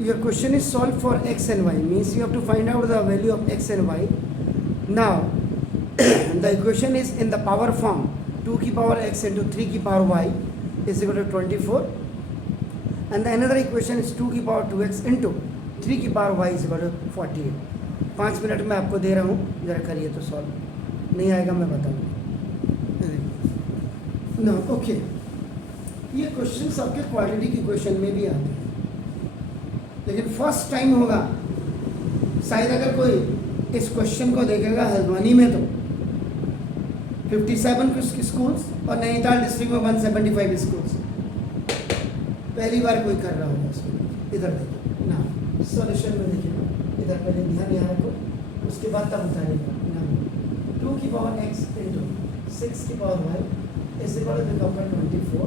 Your question is solved for x and y, means you have to find out the value of x and y. Now the equation is in the power form, 2 की power x into 3 की power y is equal to 24, and the another equation is 2 की power 2x into 3 की power y is equal to 48. 5 minute में आपको दे रहा हूँ, ज़रा करिए तो सॉल्व, नहीं आएगा मैं बताऊँगा ना. ओके, ये क्वेश्चन आपके क्वाड्रेटिक इक्वेशन में भी आते हैं, लेकिन फर्स्ट टाइम होगा शायद अगर कोई इस क्वेश्चन को देखेगा हल्द्वानी में तो 57 स्कूल्स और नैनीताल डिस्ट्रिक्ट में 175 स्कूल्स, पहली बार कोई कर रहा होगा इसको. इधर देखिए ना, सॉल्यूशन में देखिए, इधर पहले ध्यान यहाँ रखो, उसके बाद तब बताइएगा ना. 2 की पावर x इंटू 6 की power y is equal to 24,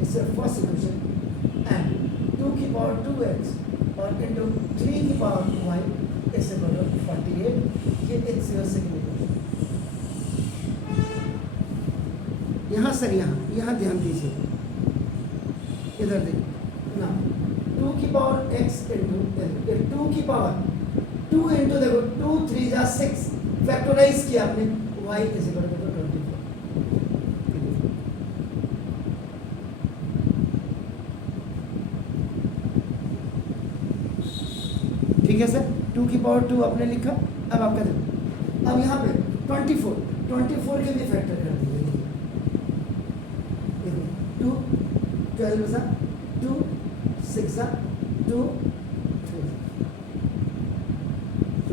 it's first equation, and 2 की पावर 2x और इंटू 3 की power y is equal to 48. ये एक सेकंड यहाँ सर, यहाँ ध्यान दीजिए, इधर देखिए ना. 2 की पावर x इंटू 2 की पावर 2 इंटू देखो 2 3 जा 6 फैक्टराइज किया आपने, y इज इक्वल टू 24. ठीक है सर, 2 की पावर 2 आपने लिखा. अब आपका देखो, अब यहाँ पे 24 के भी फैक्टर कर दीजिए. 2 12 सा 2 6 सा 2 3. तो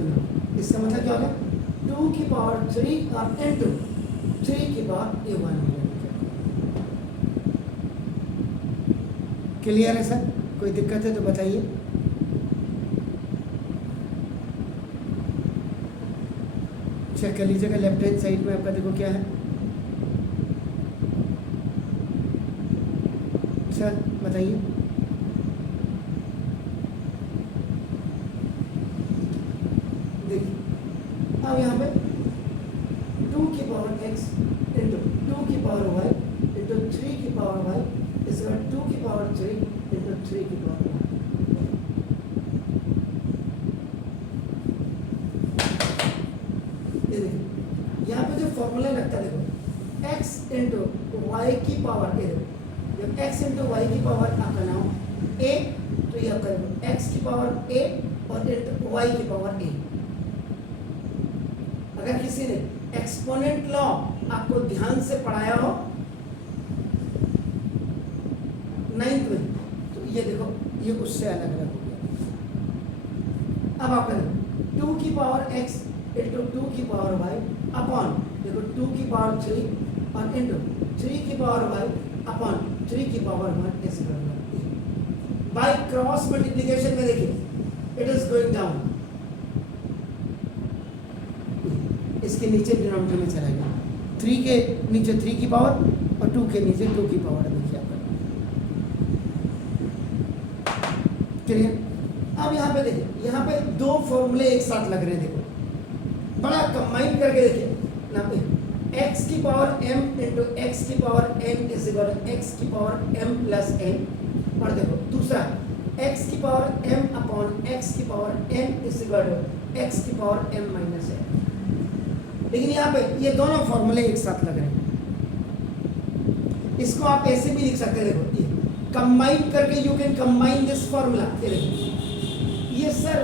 इसका मतलब क्या होगा, 2 की पावर 3 और इंटू 3 की पावर a1. क्लियर है सर? कोई दिक्कत है तो बताइए. चेक कर लीजिएगा लेफ्ट हैंड साइड में आपका, देखो क्या है. सर बताइए. देखिए अब यहाँ पे 2 की पावर x इंटू 2 की पावर y इंटू 3 की पावर y इस 2 की पावर 3 इंटू 3 की पावर y. ये देखिए यहाँ पे जो फॉर्मूला लगता है, देखो x इंटू y की पावर, ये देखो जब x इंटू वाई की पावर आपका नाम a, तो ये आपका x की पावर a और इंटू y की पावर a. अगर किसी ने एक्सपोनेंट लॉ आपको ध्यान से पढ़ाया हो 9th में, तो ये देखो ये उससे अलग अलग हो गया. अब आपका 2 की पावर x इंटू 2 की पावर y अपॉन देखो 2 की पावर 3 और इंटू 3 की पावर y अपॉन 3 की power 1 is by cross multiplication में देखिए इट इज गोइंग डाउन. इसके नीचे डिनोमिनेटर में चला गया, 3 के नीचे 3 की पावर और 2 के नीचे 2 की पावर. देखिए आप क्लियर. अब यहाँ पे देखिए, यहाँ पे दो फॉर्मूले एक साथ लग रहे हैं. देखो बड़ा कंबाइन करके देखिए ना, x की पावर m इंटू x की power n is equal to x की पावर m प्लस n. और देखो दूसरा x की पावर m अपॉन x की power n is equal to x की पावर m माइनस n. लेकिन यहाँ पे ये दोनों फॉर्मूले एक साथ लग रहे हैं. इसको आप ऐसे भी लिख सकते हैं, देखो ये कंबाइन करके you can combine this formula. ये देखो ये सर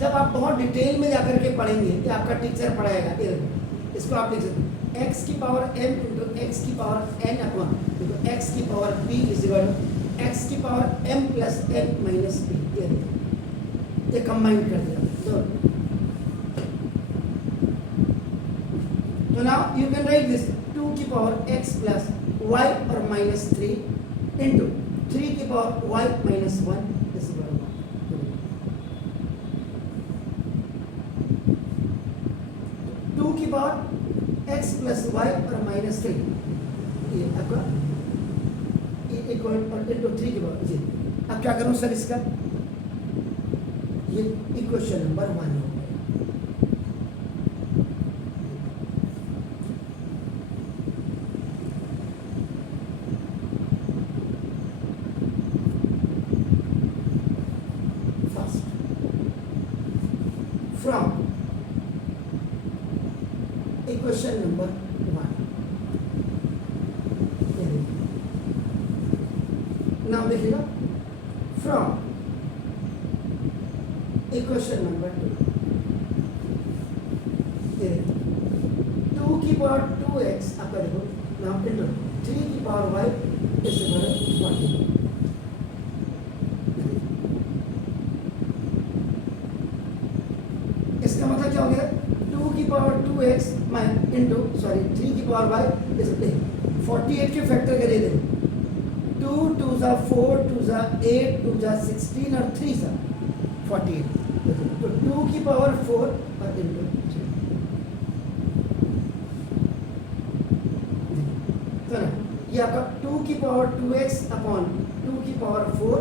जब आप बहुत डिटेल में जाकर के पढ़ेंगे, ये आपका टीचर पढ़ाएगा. ये देखो इसको आप लिख सकते हैं x की पावर m इंटू x की पावर n अपॉन देखो x की power p is equal to x की power m plus n minus p. ये कंबाइन कर दिया. तो now you can write this 2 की पावर x प्लस y और माइनस 3 इंटू 3 की power y minus 1 is equal to 2 की पावर x प्लस वाई और माइनस 3. ये आपका इक्वल और इंटू 3 की पावर जी. अब क्या करूं सर इसका, ये इक्वेशन नंबर 1 हो गया. From equation number 1. नाउ देखिएगा, फ्रॉम इक्वेशन नंबर 2. 2 की पावर 2x आपका देखो नाउ इंटू 3 की पावर y इस बराबर 40. इसका मतलब क्या हो गया, 2 की पावर 2x इंटू 3 की पावर y इस 48 के फैक्टर करिए देखो, 2 2 जा 4 2 जा 8 2 जा 16 और 3 जा 48. तो 2 की पावर 4 और इंटू 3. तो ना ये आपका 2 की पावर 2x अपॉन 2 की पावर 4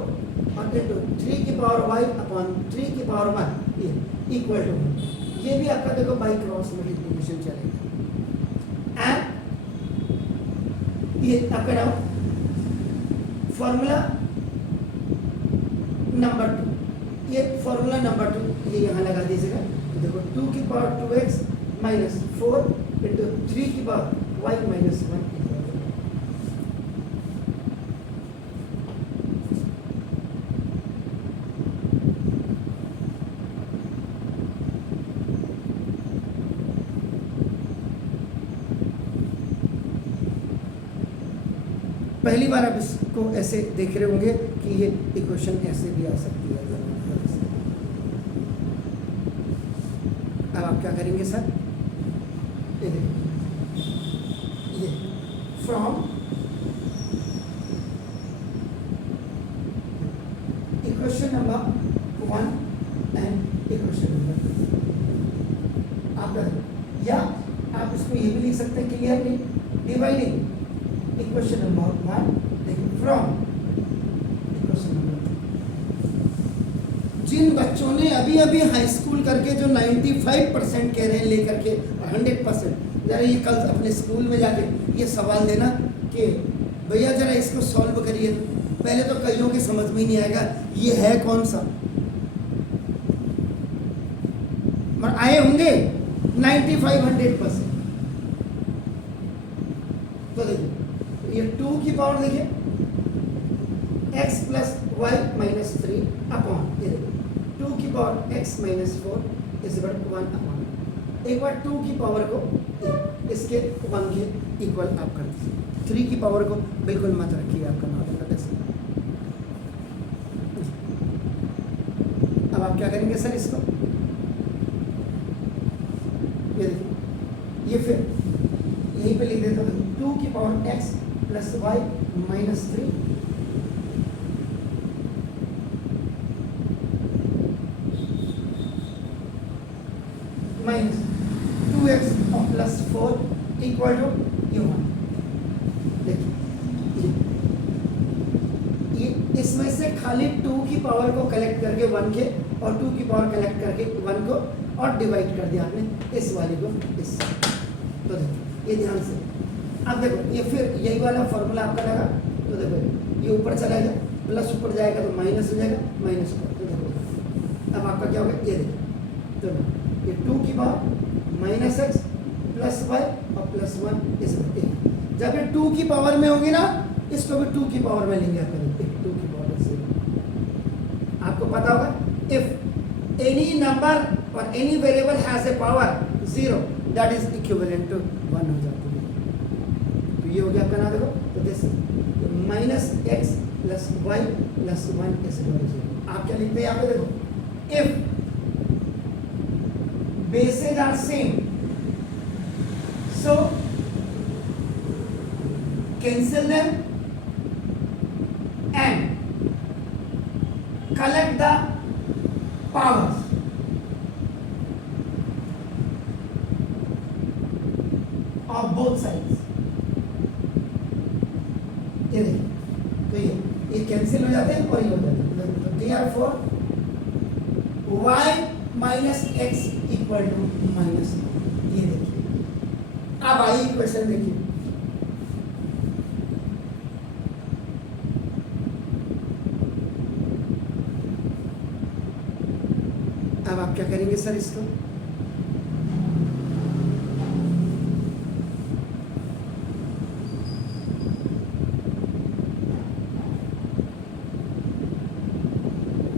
और इंटू 3 की पावर y अपॉन 3 की पावर 1 ये इक्वल टू, ये भी आपका देखो बाई क्रॉस मल्टीप्लिकेशन चलेगा. एंड ये आपका नाम फॉर्मूला नंबर 2, ये फॉर्मूला नंबर 2 ये यहाँ लगा दीजिएगा. देखो 2 की पावर 2x माइनस 4 इंटू 3 की पावर y माइनस 1. पहली बार आप इसको ऐसे देख रहे होंगे कि ये इक्वेशन ऐसे भी आ सकती है. अब आप क्या करेंगे सर, ये from equation number 1 and equation number 2 आप, या आप इसको ये भी लिख सकते हैं क्लियरली, डिवाइडिंग इक्वेशन नंबर 1 देखिए फ्रॉम इक्वेशन नंबर 2. जिन बच्चों ने अभी अभी हाई स्कूल करके जो 95% कह रहे हैं लेकर के 100%, जरा ये कल अपने स्कूल में जाके ये सवाल देना कि भैया जरा इसको सॉल्व करिए. पहले तो कईयों के समझ में ही नहीं आएगा ये है कौन सा, मगर आए होंगे 95-100%. तो देखिए ये 2 की पावर देखिए x plus y minus 3 upon, ये देखिए 2 की power x minus 4 is equal to 1 upon. एक बार 2 की पावर को इसके 1 के इक्वल आप कर दीजिए. 3 की पावर को बिल्कुल मत रखिए, आपका नॉर्मल का कैसे. अब आप क्या करेंगे सर इसको, ये देखिए ये फिर यहीं पे लिख देता हूँ 2 की power x plus y minus 3 minus 2x और प्लस 4 इक्वल टू u1. देखिए ये इसमें से खाली 2 की पावर को कलेक्ट करके 1 के और 2 की पावर कलेक्ट करके 1 को और डिवाइड कर दिया आपने इस वाले को इस. तो देखो ये ध्यान से, अब देखो ये फिर यही वाला फॉर्मूला आपका लगा. तो देखो ये ऊपर चला गया, प्लस ऊपर जाएगा तो माइनस हो जाएगा, माइनस पर. तो देखो अब आपका क्या होगा, ये देखो तो ये 2 की power minus x plus y और प्लस 1 इस. जब ये 2 की पावर में होगी ना, इसको भी 2 की पावर में लेंगे आप. 2 की पावर से आपको पता होगा इफ एनी नंबर और any variable has a power 0 that is equivalent to 1 हो जाती है. तो ये हो गया आपका ना, देखो तो this minus x plus y plus 1 is equal to 0. आप क्या लिखते हैं यहाँ पे, देखो if bases are same so cancel them and collect the powers. Of both sides. ये देखिए तो ये कैंसिल हो जाते हैं और ये हो जाते हैं. तो therefore y minus x equal to minus. ये देखिए अब आई क्वेश्चन देखिए, अब आप क्या करेंगे सर इसको?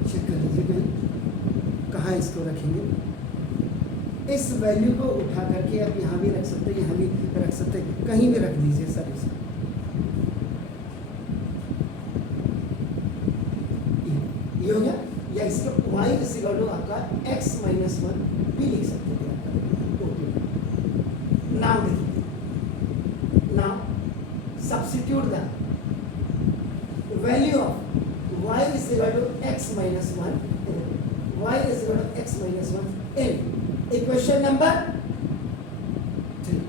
चेक कर लीजिए कहीं कहाँ इसको रखेंगे। इस वैल्यू को उठा करके आप यहाँ भी रख सकते हैं, यहाँ भी रख सकते हैं, कहीं भी रख दीजिए सर इसको। ये हो गया। या इसका y इज इक्वल टू आपका x माइनस 1 भी लिख सकते हैं आपका। नाउ देखिए, now substitute the value of y is equal to x minus 1, y is equal to x minus 1 in equation number 3।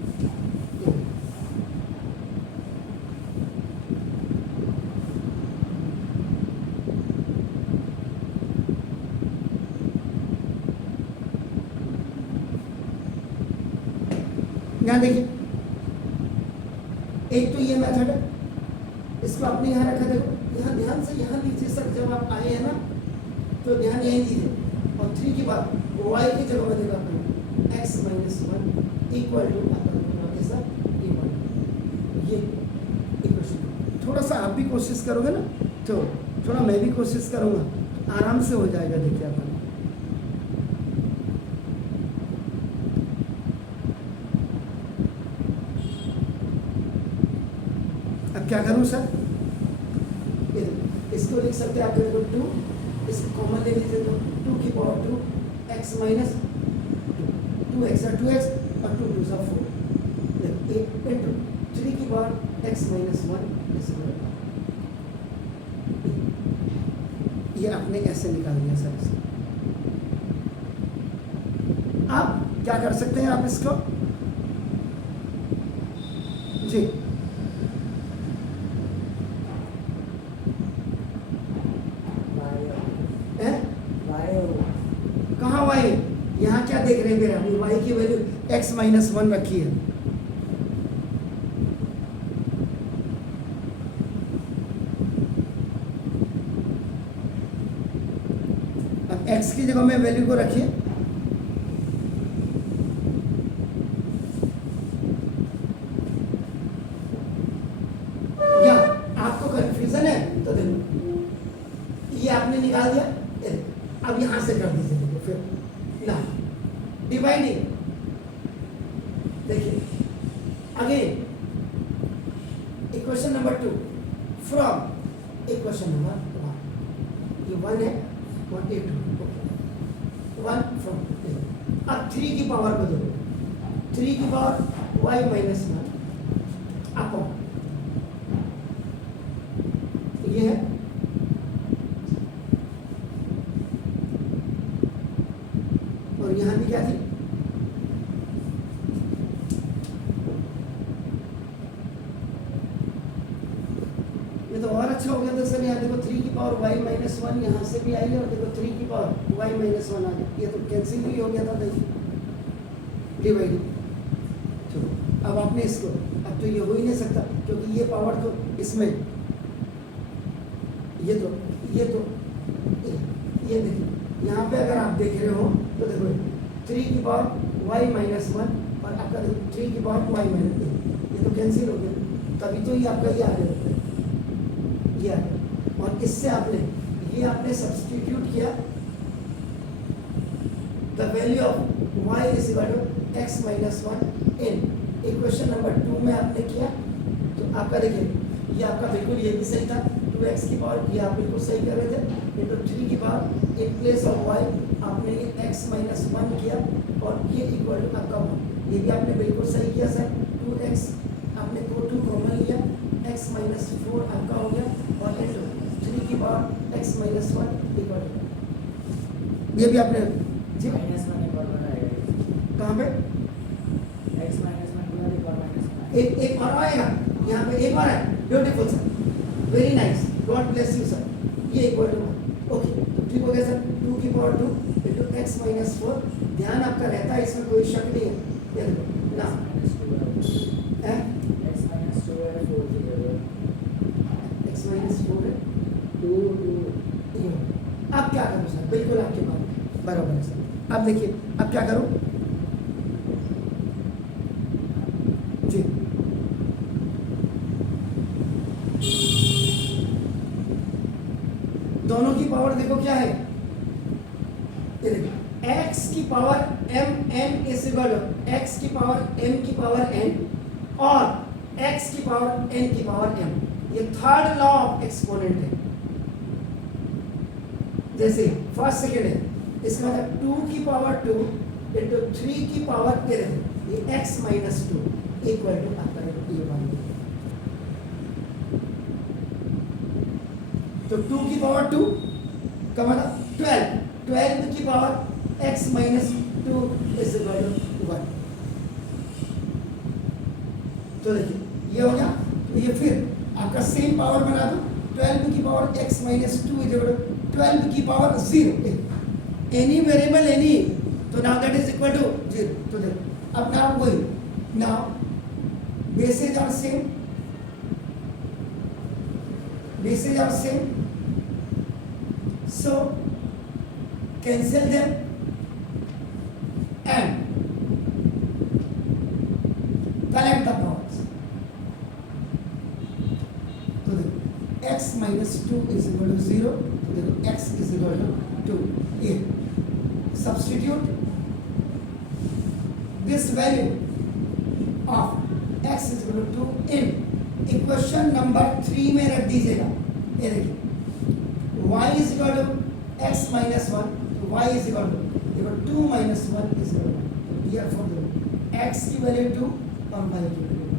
यहाँ देखिए, एक तो ये मेथड है, इसको आपने यहाँ रखा। देखो यहाँ ध्यान से यहाँ लीजिए सर, जब आप आए हैं ना तो ध्यान यहीं दीजिए। और 3 की बात y की जगह में देखा आपने x minus 1 equal to sir equal. ये इक्वेशन थोड़ा सा आप भी कोशिश करोगे ना तो थोड़ा मैं भी कोशिश करूँगा, तो आराम से हो जाएगा। देखिए अपन क्या करूं सर? इसको लिख सकते हैं आप, देखो 2, इसको कॉमन ले लीजिए तो 2 की पावर 2 x माइनस 2x है 2x और 2 2 सा 4 इंटू 3 की पावर x माइनस 1। ये आपने ऐसे निकाल दिया सर इसे। आप क्या कर सकते हैं, आप इसको जी कहाँ y? यहाँ क्या देख रहे हैं मेरा? y की वैल्यू x माइनस 1 रखी है। अब x की जगह में वैल्यू को रखिए। या आपको कंफ्यूजन है तो देखो, ये आपने निकाल दिया, अब यहां से कर दीजिए। देखो फिर ना डिवाइडिंग, देखिए again equation number 2 from equation number 1। ये 1 है और ये 2, 1 फ्रॉम। अब 3 की पावर को दो, 3 की पावर y माइनस 1 अपॉन ये है और यहाँ भी क्या थी? ये तो और अच्छा हो गया था सर। यहाँ देखो 3 की पावर y माइनस 1 यहाँ से भी आई है और देखो 3 की पावर y माइनस 1 आ गया। ये तो कैंसिल भी हो गया था, देखिए डिवाइडिंग। चलो अब आपने इसको, अब तो ये हो ही नहीं सकता क्योंकि ये पावर तो इसमें, ये देखिए यहाँ पे अगर आप देख रहे हो तो देखो 3 की पावर y माइनस 1 और आपका 3 की पावर y माइनस 1, ये तो कैंसिल हो गया। तभी तो ये आपका ये आ गया, ये आ गया। और इससे आपने ये आपने सब्स्टिट्यूट किया the value of y is equal to x minus 1 in equation number 2 में आपने किया। तो आपका देखिए ये आपका बिल्कुल ये भी सही था, 2x की पावर, ये आप बिल्कुल सही कर रहे थे, इंटू 3 की power in place of y आपने ये x माइनस 1 किया और ये इक्वल टू आपका 1। ये भी आपने बिल्कुल सही किया सर। 2x आपने को 2 कॉमन लिया, x माइनस 4 आपका हो गया और इंटू 3 की power x minus 1 equal to, ये भी आपने जी माइनस 1 एक और बनाएगा। कहाँ पे? x माइनस 1 पूरा एक और माइनस 1 एक और आएगा यहाँ पे, एक और है। Beautiful sir, very nice, God bless you sir. ये इक्वल टू 1, ओके तो ठीक हो गया सर। 2 की पावर 2 इंटू x माइनस 4, ध्यान आपका रहता है, इसमें कोई शक नहीं है। ये देखो ना x माइनस 2 है 4 की जगह x माइनस 4 है 2 2। अब क्या करूँ सर? बिल्कुल आपकी बात बराबर है सर। अब देखिए, अब क्या करूं जी, दोनों की पावर देखो क्या है, ये देखो x की power m n is equal to x की पावर m की पावर n और x की पावर n की पावर m, ये थर्ड लॉ ऑफ एक्सपोनेंट है। जैसे फर्स्ट सेकेंड है, इसका मतलब 2 की पावर 2 इंटू 3 की पावर ये x माइनस 2 इक्वल टू आपका ये वाला, तो 2 की पावर 2 का मतलब 12 की power x minus 2 is equal to 1। तो देखिए ये हो गया, तो ये फिर आपका सेम पावर बना दो, 12 की power x minus 2 is equal to 12 की पावर 0, एनी वेरिएबल एनी, तो now that is equal to 0। तो देखो अब नाउ वही, now bases are same, bases are same, so cancel them and collect the powers। तो देखो x minus 2 is equal to 0, तो देखो x is equal to 2, ये substitute this value of x is equal to 2 in equation number 3 में रख दीजिएगा। ये देखिए y is equal to x minus 1, तो y is equal to 2 minus 1 is equal to, here for the x की value 2 और y की value 1।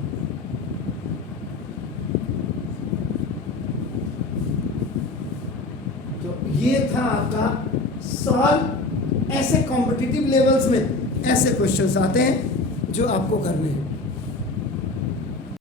तो ये था आपका सॉल्व। ऐसे कॉम्पिटिटिव लेवल्स में ऐसे क्वेश्चंस आते हैं जो आपको करने हैं।